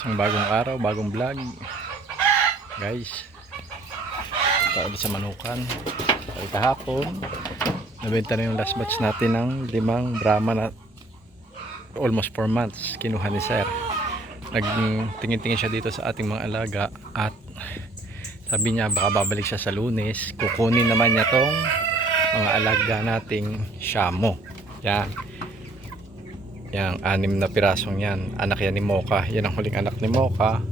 Isang bagong araw, bagong vlog guys. Tayo sa manukan. Tayo kahapon nabenta na yung last batch natin ng 5 Brahma na almost 4 months kinuha ni sir. Nagtingin-tingin siya dito sa ating mga alaga at sabi niya baka babalik siya sa Lunes. Kukunin naman niya tong mga alaga nating Shamo. Yan, yung 6 na pirasong yan, anak yan ni Mocha. Yan ang huling anak ni Mocha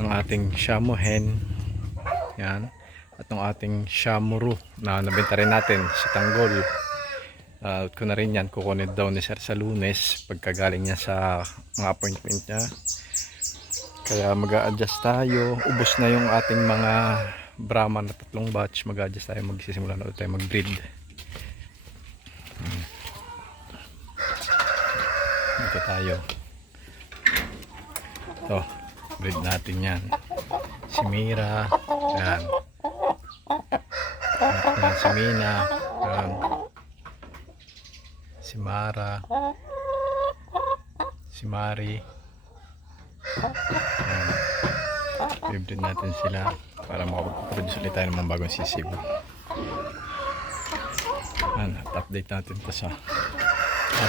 ng ating Shamo hen. Yan, at ng ating Shamuru na nabenta rin natin si Tanggol. Ko na rin yan, kukunin daw ni sir sa Lunes pagkagaling niya sa mga appointment niya. Kaya mag-a-adjust tayo. Ubos na yung ating mga Brahma na 3 batch. Mag-a-adjust tayo, magsisimula na ulit tayo mag-breed. Dito tayo. Ito, breed natin yan. Si Mira, yan. Yan si Mina, yan. Si Mara, si Mari. Yan. I-breed natin sila para makapag-produce ulit tayo ng mga bagong sisiw. Yan, update natin ito sa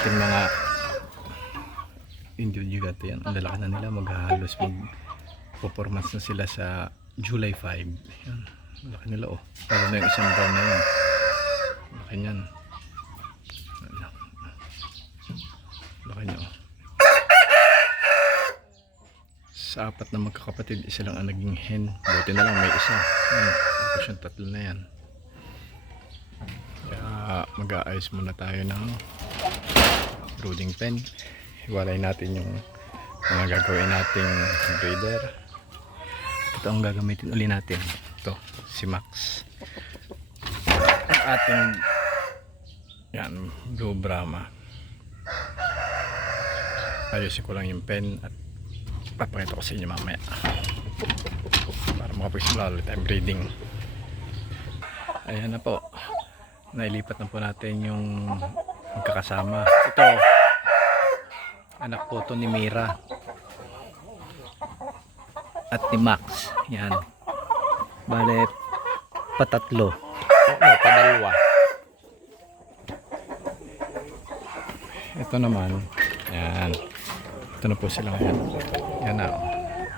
ating mga Indian Yugat. Yan, ang lalaki na nila, maghahalos mag-performance na sila sa July 5. Yan, laki nila oh. Lalo na yung isang brown na yun. Laki niyan. Laki niya oh. Sa 4 na magkakapatid, isa lang ang naging hen. Buti na lang may isa. Tapos yung 3 na yan. Kaya mag-aayos muna tayo ng brooding pen. Hiwalay natin yung mga gagawin nating breeder. Ito ang gagamitin uli natin. Ito, si Max. Ang ating yan, Blue Brahma. Ayusin ko lang yung pen at papakita ko sa inyo mamaya para makapagsimula ulit tayo breeding. Ayan na po, nailipat na po natin yung magkakasama. Ito, anak po to ni Mira at ni Max. Yan, bale patatlo, padalwa. Ito naman, yan, ito na po sila ngayon. Yan na,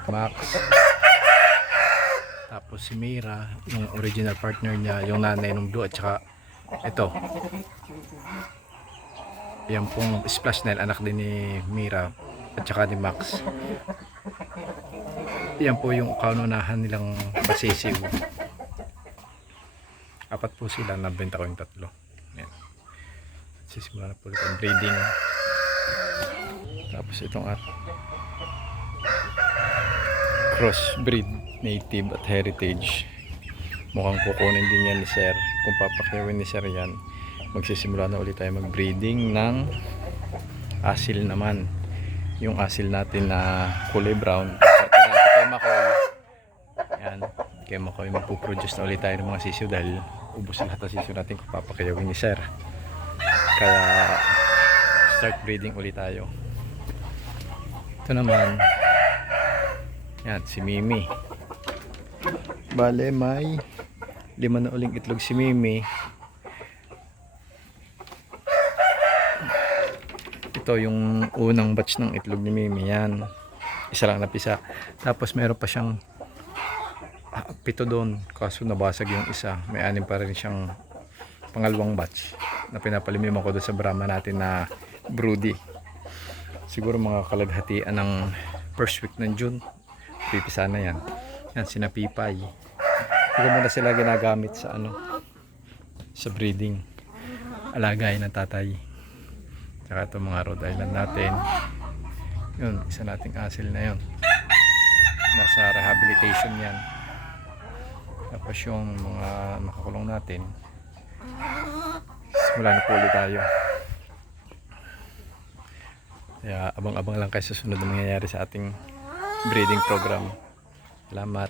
Max. Tapos si Mira, yung original partner niya, yung nanay ng Blue, at saka ito. Yan pong Splash Nail, anak din ni Mira at saka ni Max. Yan po yung kaunahan nilang basisiw. 4 po sila, nabenta ko yung 3. Yan. Sisimula na po ulit ang breeding. Tapos itong crossbreed, native at heritage. Mukhang kukunin din yan ni sir. Kung papakyawin ni sir yan, magsisimula na ulit tayo mag-breeding ng asil naman. Yung asil natin na kulay brown. Kay Makoy. Yan. Kay Makoy magpuproduce na ulit tayo ng mga sisiw dahil ubos lahat ng sisiw natin kung papakyawin ni sir. Kaya start breeding ulit tayo. Ito naman, yan, si Mimi. Bale, may 5 na uling itlog si Mimi. Ito yung unang batch ng itlog ni Mimi. Yan, isa lang napisa. Tapos meron pa siyang 7 doon, kaso nabasag yung isa. May 6 pa rin siyang pangalawang batch na pinapalimliman ko doon sa Brahma natin na broody. Siguro mga kalaghatian ng first week ng June, pipisa na yan. Yan, sinapipay. Ito muna sila ginagamit sa sa breeding. Alagay ng tatay. Tsaka ito mga Rhode Island natin. Yun, isa nating asil na yun. Nasa rehabilitation yan. Tapos yung mga nakakulong natin, simula na po ulit tayo. Kaya abang-abang lang kayo sa sunod na mangyayari sa ating breeding program. Salamat.